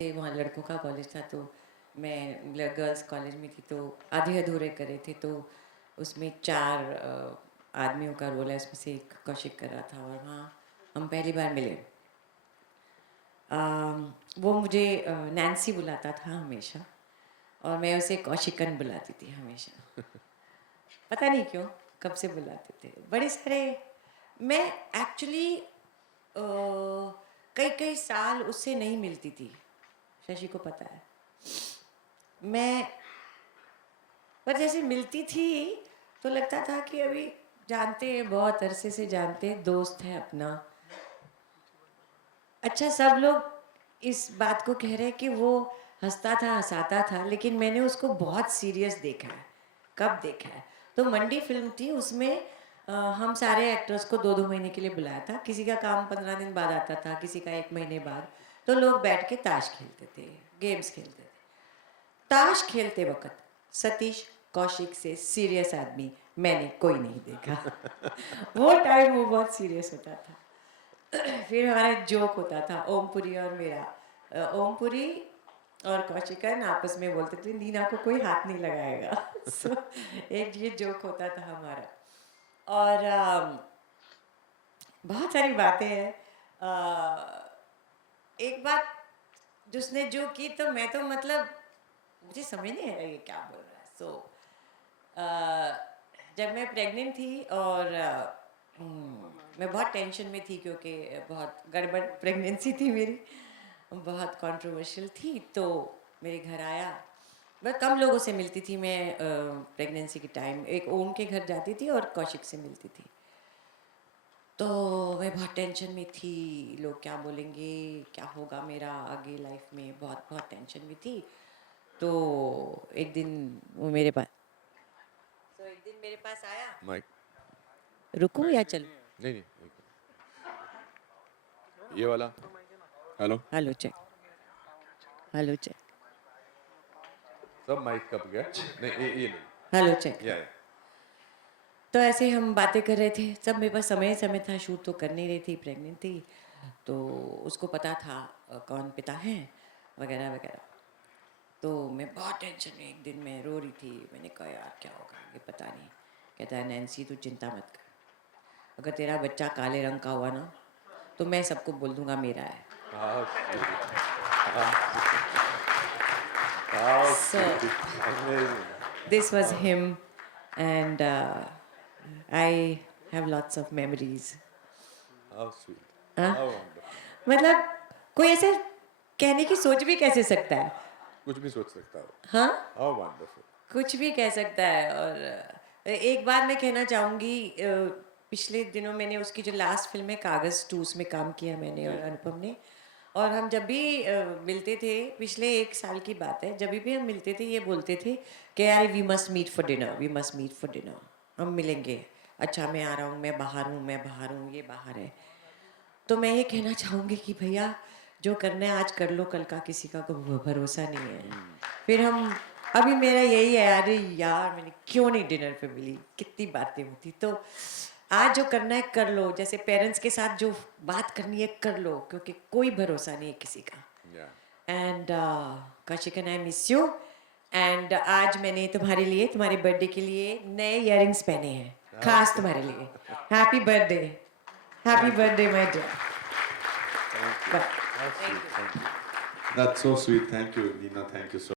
वहाँ लड़कों का कॉलेज था, तो मैं गर्ल्स कॉलेज में थी, तो आधे अधूरे करे थे, तो उसमें 4 आदमियों का रोल है, उसमें से एक कौशिक कर रहा था और वहाँ हम पहली बार मिले। वो मुझे नैन्सी बुलाता था हमेशा और मैं उसे कौशिकन बुलाती थी हमेशा। पता नहीं क्यों, कब से बुलाते थे। बड़े सारे मैं एक्चुअली कई कई साल उससे नहीं मिलती थी, शशि को पता है। मैं पर जैसे मिलती थी तो लगता था कि अभी जानते हैं, बहुत अरसे से जानते हैं, दोस्त है अपना। अच्छा, सब लोग इस बात को कह रहे हैं कि वो हंसता था, हंसाता था, लेकिन मैंने उसको बहुत सीरियस देखा है। कब देखा है? तो मंडी फिल्म थी, उसमें हम सारे एक्टर्स को 2-2 महीने के लिए बुलाया था। किसी का काम 15 दिन बाद आता था, किसी का 1 महीने बाद। तो लोग बैठ के ताश खेलते थे, गेम्स खेलते थे। ताश खेलते वक्त सतीश कौशिक से सीरियस आदमी मैंने कोई नहीं देखा। वो टाइम वो बहुत सीरियस होता था। फिर हमारा जोक होता था, ओमपुरी और मेरा। ओमपुरी और कौशिकन आपस में बोलते थे, नीना को कोई हाथ नहीं लगाएगा। So, एक ये जोक होता था हमारा। और बहुत सारी बातें हैं। एक बात जिसने जो की, तो मैं तो मतलब मुझे समझ नहीं आ रहा ये क्या बोल रहा है। जब मैं प्रेग्नेंट थी और मैं बहुत टेंशन में थी, क्योंकि बहुत गड़बड़ प्रेगनेंसी थी मेरी, बहुत कंट्रोवर्शियल थी। तो मेरे घर आया, मैं कम लोगों से मिलती थी। मैं प्रेगनेंसी के टाइम एक ओम के घर जाती थी और कौशिक से मिलती थी। तो मैं बहुत टेंशन में थी, लोग क्या बोलेंगे, क्या होगा मेरा आगे लाइफ में, बहुत बहुत टेंशन में थी। तो एक दिन वो मेरे पास एक दिन मेरे पास आया। माइक रुकूं या चलूं? नहीं नहीं ये वाला। Hello hello check, hello check, सब माइक कब गया? नहीं ये नहीं। Hello check. या तो ऐसे हम बातें कर रहे थे, सब मेरे पास समय समय था, शूट तो कर नहीं रही थी, प्रेग्नेंट थी। तो उसको पता था कौन पिता है, वगैरह वगैरह। तो मैं बहुत टेंशन में, एक दिन मैं रो रही थी। मैंने कहा यार क्या होगा, ये पता नहीं। कहता है, नैन्सी तू चिंता मत कर, अगर तेरा बच्चा काले रंग का हुआ ना, तो मैं सबको बोल दूंगा मेरा है। How So sweet. Amazing. this was him, and I have lots of memories. How sweet. हाँ? How wonderful. मतलब कोई ऐसे कहने की सोच भी कैसे सकता है? कुछ भी सोच सकता हो। हाँ, How wonderful. कुछ भी कह सकता है। और एक बात मैं कहना चाहूँगी, पिछले दिनों मैंने उसकी जो लास्ट फिल्म है कागज़ 2, उसमें काम किया मैंने और अनुपम ने। और हम जब भी मिलते थे, पिछले 1 साल की बात है, जब भी हम मिलते थे ये बोलते थे कि यार we must meet for dinner, we must meet for dinner, हम मिलेंगे। अच्छा मैं आ रहा हूँ, मैं बाहर हूँ, मैं बाहर हूँ, ये बाहर है। तो मैं ये कहना चाहूँगी कि भैया जो करना है आज कर लो, कल का किसी का कोई भरोसा नहीं है। फिर हम अभी मेरा यही है, अरे यार मैंने क्यों नहीं डिनर पे मिली, कितनी बातें होती। तो आज जो करना है कर लो, जैसे पेरेंट्स के साथ जो बात करनी है कर लो, क्योंकि कोई भरोसा नहीं है किसी का। Yeah. एंड कशिकन आई मिस यू। एंड आज मैंने तुम्हारे लिए, तुम्हारे बर्थडे के लिए नए इयररिंग्स पहने हैं, खास तुम्हारे लिए। Happy birthday, happy Thank you. Birthday my dear. Thank you. बाय। How thank sweet. You. Thank you. That's so sweet. Thank you, Nina. Thank you so